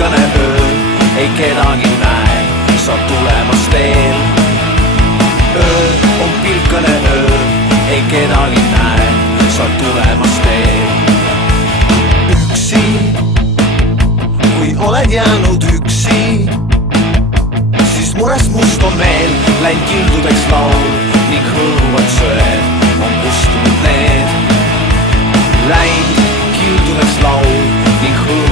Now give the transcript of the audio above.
pilkane öö, ei kedagi näe, sa tulemas teel. Öö on pilkane öö, ei kedagi näe, sa tulemas teel. Üksi, kui oled jäänud üksi, siis murest must on meel, läinud kildudeks laul ning hõõruvad söed on kustunud need. Läinud kildudeks laul ning hõõruvad